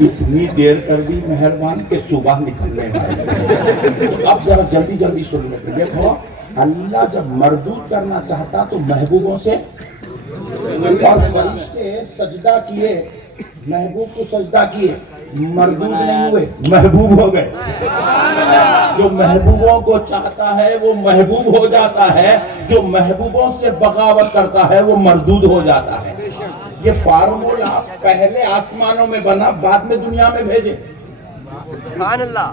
اتنی دیر کر دی مہربان کہ صبح نکلنے والے. اب ذرا جلدی جلدی سن لیں. دیکھو اللہ جب مردود کرنا چاہتا تو محبوبوں سے, اور فرشتے سجدہ کیے, محبوب کو سجدہ کیے, مردود نہیں ہوئے, محبوب ہو گئے. جو محبوبوں کو چاہتا ہے وہ محبوب ہو جاتا ہے, جو محبوبوں سے بغاوت کرتا ہے وہ مردود ہو جاتا ہے. یہ فارمولا پہلے آسمانوں میں بنا, بعد میں دنیا میں بھیجے. سبحان اللہ.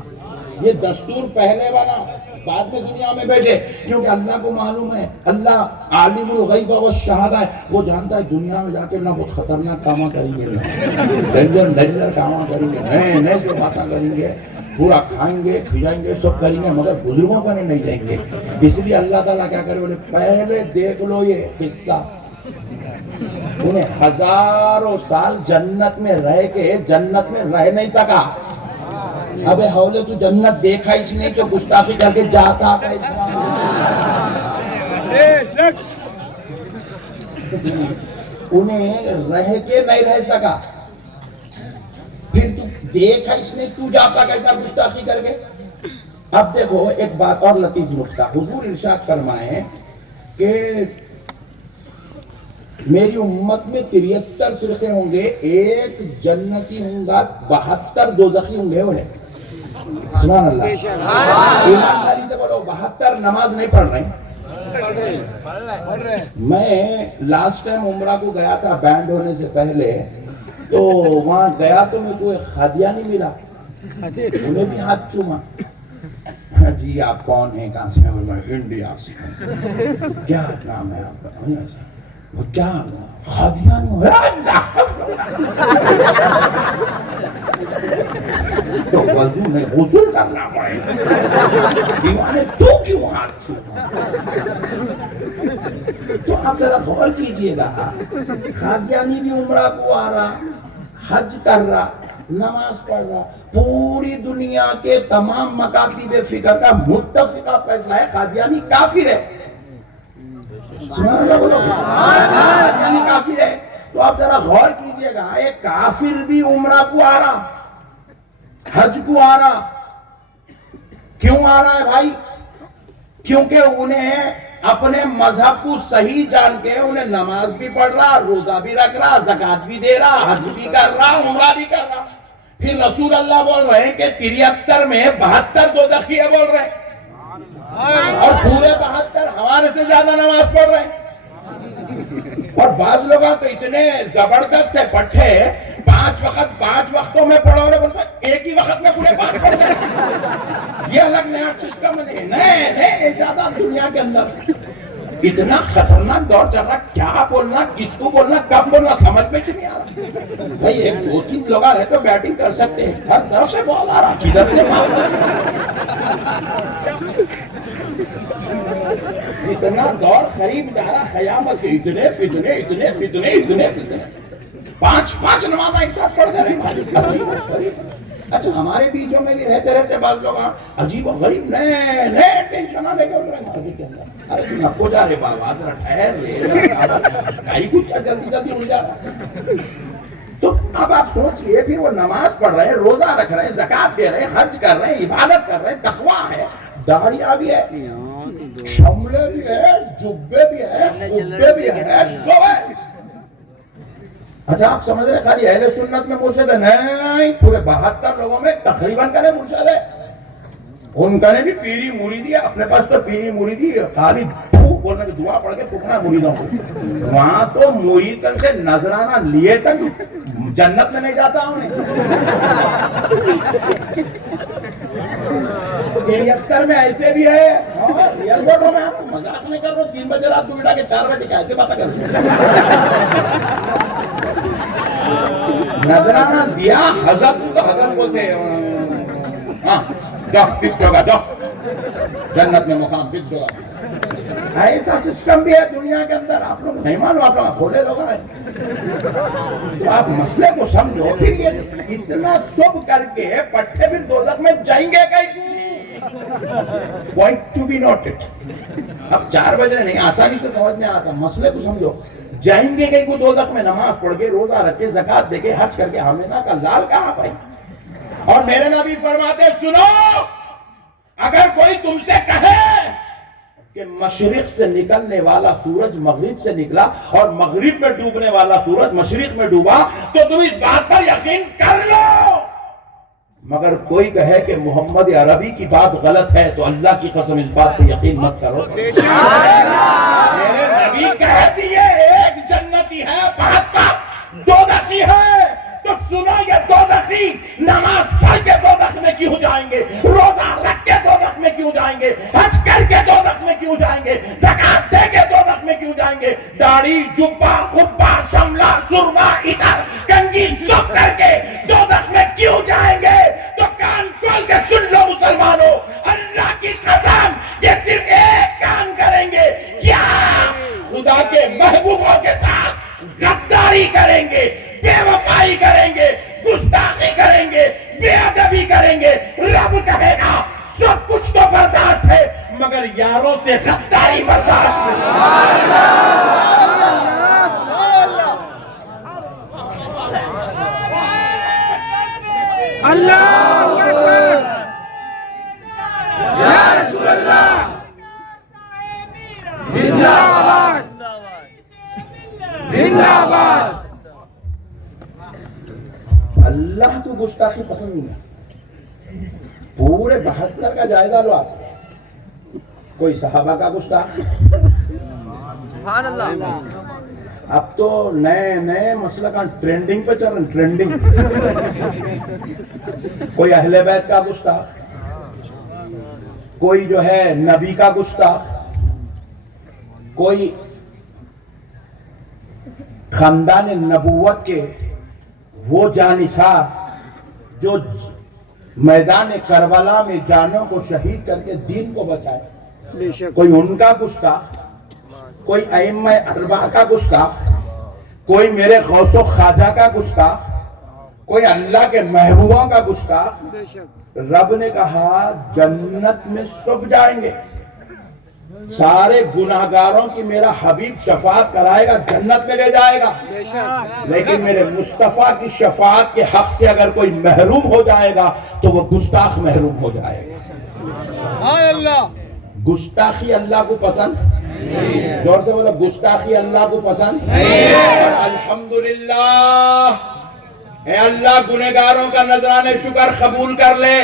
یہ دستور پہلے بنا, بعد میں دنیا میں بھیجے, کیونکہ اللہ کو معلوم ہے, اللہ عالم الغیب والشہادہ ہے, وہ جانتا ہے دنیا میں جا کے نہ بہت خطرناک کام کریں گے, ڈینجر کام کریں گے, نئے نئے جو باتیں کریں گے, پورا کھائیں گے کھجائیں گے سب کریں گے, مگر بزرگوں کا نہیں جائیں گے. اس لیے اللہ تعالیٰ کیا کرے, بولے پہلے دیکھ لو یہ قصہ. انہیں ہزاروں سال جنت میں رہ کے جنت میں رہ نہیں سکا. ابے حولے تو جنت دیکھا ہی نہیں تو گستاخی کر کے جاتا کیسا. انہیں رہ کے نہیں رہ سکا, پھر تو دیکھا اس نے تو جاتا کیسا گستاخی کر کے. اب دیکھو ایک بات اور لطیف نکتہ, حضور ارشاد فرمائے کہ میری امت میں 73 فرقے ہوں گے, ایک جنتی ہوں گا, 72 دوزخی ہوں گے. سبحان اللہ. ایمانداری سے بولو 72 نماز نہیں پڑھ رہے. میں لاسٹ ٹائم عمرہ کو گیا تھا بینڈ ہونے سے پہلے, تو وہاں گیا تو میرے کو ایک قادیانی ملا, انہیں بھی ہاتھ چوما. جی آپ کون ہیں, کہاں سے ہیں؟ میں انڈیا سے. کیا نام ہے آپ کا؟ وہ کیا قادیانی. تو وضو میں غسل کرنا پڑے گا, دیوانے تو کیوں ہاتھ چھوما؟ تو آپ ذرا غور کیجئے گا, قادیانی بھی عمرہ کو آ رہا, حج کر رہا, نماز پڑھ رہا, پوری دنیا کے تمام مکاتب فکر کا متفقہ فیصلہ ہے قادیانی کافر ہے. سبحان اللہ بولو, قادیانی کافر ہے. تو آپ ذرا غور کیجئے گا, ایک کافر بھی عمرہ کو آ رہا, حج کو آ رہا. کیوں آ رہا ہے بھائی؟ کیونکہ انہیں اپنے مذہب کو صحیح جان کے انہیں نماز بھی پڑھ رہا, روزہ بھی رکھ رہا, زکات بھی دے رہا, حج بھی کر رہا, عمرہ بھی کر رہا. پھر رسول اللہ بول رہے ہیں کہ 73 میں 72 دوزخی ہے بول رہے ہیں, اور پورے 72 ہمارے سے زیادہ نماز پڑھ رہے ہیں. اور بعض لوگ تو اتنے زبردست ہے پٹھے, 5 وقتوں میں پڑھو رہے, بولتا ایک ہی وقت میں پورے 5 پڑھتے ہیں. یہ الگ نیا سسٹم ہے, نئے ایجادات دنیا کے اندر. اتنا خطرناک دور چل رہا, کیا بولنا, کس کو بولنا, کب بولنا, سمجھ میں نہیں آ رہا. بھائی ایک 2-3 لوگ رہے تو بیٹنگ کر سکتے ہیں, ہر طرف سے بال آ رہا, کدھر سے بال آ رہا. اتنا دور قریب جا رہا, قیامت کے اتنے فتنے 5 نمازیں ایک ساتھ پڑھتے رہے. اچھا ہمارے بیچوں میں بھی رہتے بعض لوگ عجیب و غریب نئے ٹینشن لے کے اٹھ رہے ہیں کے اندر. ارے نکو جا رہے بابا, ذرا ٹھہر رہے, جلدی اٹھ جا رہا. تو اب آپ سوچئے, پھر وہ نماز پڑھ رہے ہیں, روزہ رکھ رہے ہیں, زکات دے رہے ہیں, حج کر رہے ہیں, عبادت کر رہے ہیں, تقویٰ ہے, داڑیاں بھی ہے, شملے بھی ہے, جبے بھی ہے, قبے بھی ہے, سب ہے. اچھا آپ سمجھ رہے خالی اہل سنت میں مرشد ہے؟ نہیں, پورے 72 لوگوں میں تقریباً کرے مرشد ہے. ان کا نے بھی پیری مریدی ہے, اپنے پاس تو پیری مریدی خالی بولنے کی دعا پڑھ کے پکنا مریدوں کو. وہاں تو مرید سے نذرانہ لیے تک جنت میں نہیں جاتا ہوں. 73 میں ایسے بھی ہے, ایئرپورٹوں میں آپ مذاق نہیں کر رہا, 3 بجے رات کو بٹھا کے 4 بجے کیسے باتیں کر رہے نذرانہ دیا, حضرت کو تو حضرت بولتے ہیں, ہاں جاؤ فکس ہوگا, جاؤ جنت میں مقام فکس ہوگا. ایسا سسٹم بھی ہے دنیا کے اندر. آپ لوگ نہیں مانو, آپ لوگ بھولے لوگ ہیں. تو آپ مسئلے کو سمجھو. پھر یہ اتنا سب کر کے پٹھے پھر دوزخ میں جائیں گے کہیں. Point to be noted. اب 4 بجے نہیں, آسانی سے سمجھ میں آتا, مسئلے کو سمجھو. جائیں گے کہیں کو دوزخ میں نماز پڑھ کے روزہ رکھ کے زکات دے کے حج کر کے ہمیں نہ کا لال کہاں بھائی. اور میرے نبی فرماتے سنو اگر کوئی تم سے کہے کہ مشرق سے نکلنے والا سورج مغرب سے نکلا اور مغرب میں ڈوبنے والا سورج مشرق میں ڈوبا تو تم اس بات پر یقین کر لو. مگر کوئی کہے کہ محمد عربی کی بات غلط ہے تو اللہ کی قسم اس بات پر یقین مت کرو. میرے نبی کہہ دیے ایک جنتی ہے 72 دوزخی ہے. تو سنو یہ دوزخی نماز پڑھ کے دوزخ میں کیوں جائیں گے, روزہ رکھ کے دوزخ میں کیوں جائیں گے, حج کر کے دوزخ میں کیوں جائیں گے, زکات دے کے دوزخ میں کیوں جائیں گے, داڑھی جبہ خبہ شملہ سرما عطر کنگھی سب کر کے دوزخ میں کیوں جائیں گے. تو کان کھول کے سن لو مسلمانوں, اللہ کی قسم یہ صرف ایک کام کریں گے, کیا خدا کے محبوبوں کے ساتھ غداری کریں گے, بے وفائی کریں گے, گستاخی کریں گے, بے ادبی کریں گے. رب کہے گا سب کچھ تو برداشت ہے مگر یاروں سے غداری برداشت نہیں. اللہ اکبر یا رسول اللہ زندہ باد زندہ باد. اللہ کو گستاخی پسند نہیں ہے. پورے 72 کا جائزہ لو آپ. کوئی صحابہ کا گستاخ, سبحان اللہ. اب تو نئے مسلک ٹرینڈنگ پہ چل رہے ہیں, ٹرینڈنگ. کوئی اہل بیت کا گستاخ, کوئی جو ہے نبی کا گستاخ, کوئی خاندان نبوت کے وہ جانثار جو میدان کربلا میں جانوں کو شہید کر کے دین کو بچائے, کوئی ان کا گستاخ, کوئی ائمہ اربعہ کا گستاخ, کوئی میرے غوث و خواجہ کا گستاخ, کوئی اللہ کے محبوبوں کا گستاخ. رب نے کہا جنت میں سب جائیں گے, سارے گناہگاروں کی میرا حبیب شفاعت کرائے گا, جنت میں لے جائے گا. لیکن میرے مصطفیٰ کی شفاعت کے حق سے اگر کوئی محروم ہو جائے گا تو وہ گستاخ محروم ہو جائے گا. گستاخی اللہ کو پسند, زور سے بولو, گستاخی اللہ کو پسند. الحمدللہ اے اللہ گنہگاروں کا نذرانِ شکر قبول کر لے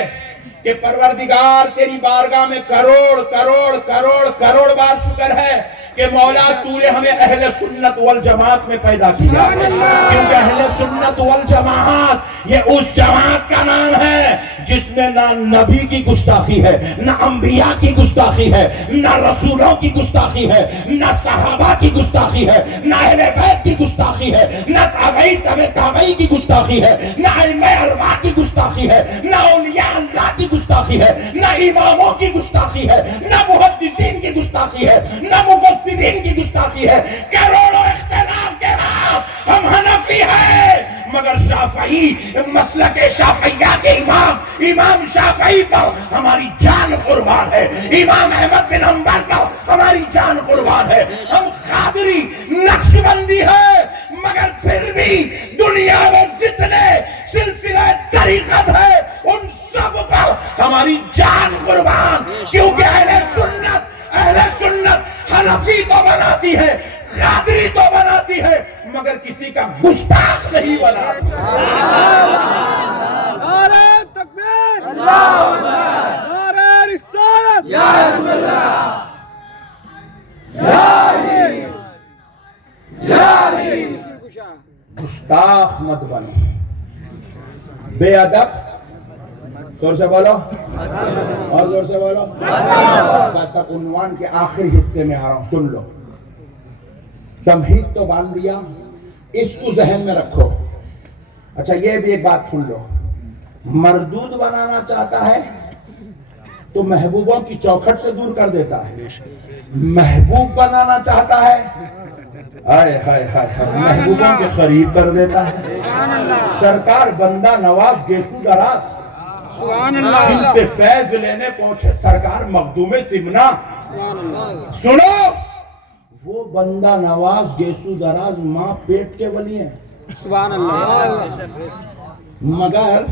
کہ پروردگار تیری بارگاہ میں کروڑ کروڑ کروڑ کروڑ بار شکر ہے کہ مولا تو نے ہمیں اہل سنت والجماعت میں پیدا کیا. کیونکہ اہل سنت والجماعت یہ اس جماعت کا نام ہے جس میں نہ نبی کی گستاخی ہے, نہ انبیاء کی گستاخی ہے, نہ رسولوں کی گستاخی ہے, نہ صحابہ کی گستاخی ہے, نہ اہل بیت کی گستاخی ہے, نہ تابعی تابعی کی گستاخی ہے, نہ ائمہ اربعہ کی گستاخی ہے, نہ اولیاء اللہ کی گستاخی ہے, نہ اماموں کی گستاخی ہے, نہ محدثین کی گستاخی ہے, نہ مفسرین کی گستاخی ہے. کروڑوں اختلاف کے بعد ہم حنفی ہیں مگر شافعی مسلک شافعیہ کے امام شافعی پر ہماری جان قربان ہے, امام احمد بن حنبل پر ہماری جان قربان ہے. ہم قادری نقشبندی ہے مگر پھر بھی دنیا میں جتنے سلسلہ طریقت ہے ان سب پر ہماری جان قربان. کیونکہ اہل سنت حنفی تو بناتی ہے, قادری تو بناتی ہے مگر کسی کا گستاخ نہیں بناتی. نعرہ تکبیر, اللہ اکبر, نعرہ رسالت, یا رسول اللہ, یا علی, یا علی. گستاخ مت بنو, بے ادب, زور سے بولو اور زور سے بولو. بس اب عنوان کے آخری حصے میں آ رہا ہوں, سن لو. تمہید تو باندھ دیا, اس کو ذہن میں رکھو. اچھا یہ بھی ایک بات سن لو, مردود بنانا چاہتا ہے تو محبوبوں کی چوکھٹ سے دور کر دیتا ہے, محبوب بنانا چاہتا ہے ہائے ہائے ہائے محبوبوں کے قریب کر دیتا ہے. سرکار بندہ نواز گیسو دراز جن سے فیض لینے پہنچے سرکار مخدوم سمنا. سنو وہ بندہ نواز گیسو دراز ماں پیٹ کے ولی ہیں، سبحان اللہ. مگر